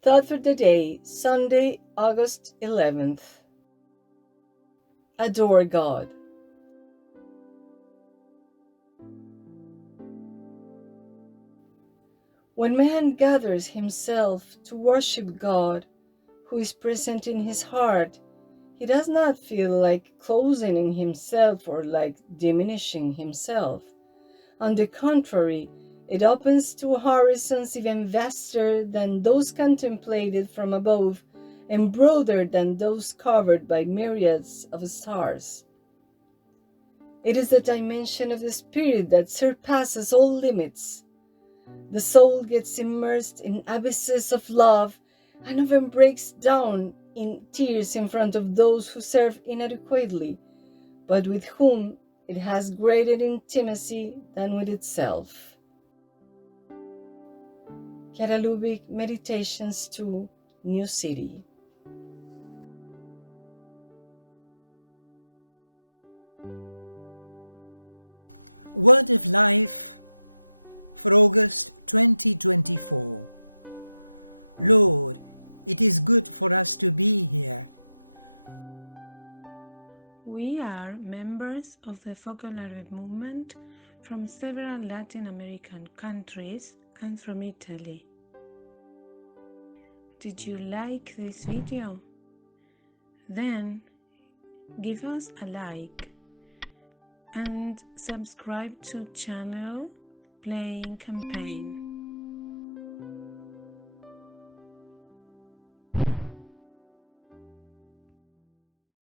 Thought for the day, Sunday, August 11th. Adore God. When man gathers himself to worship God, who is present in his heart, he does not feel like closing in himself or like diminishing himself. On the contrary, it opens to horizons even vaster than those contemplated from above and broader than those covered by myriads of stars. It is the dimension of the spirit that surpasses all limits. The soul gets immersed in abysses of love and often breaks down in tears in front of those who serve inadequately, but with whom it has greater intimacy than with itself. Chiara Lubich, Meditations 2, New City. We are members of the Focolare movement from several Latin American countries and from Italy. Did you like this video? Then give us a like and subscribe to channel Playing Campaign.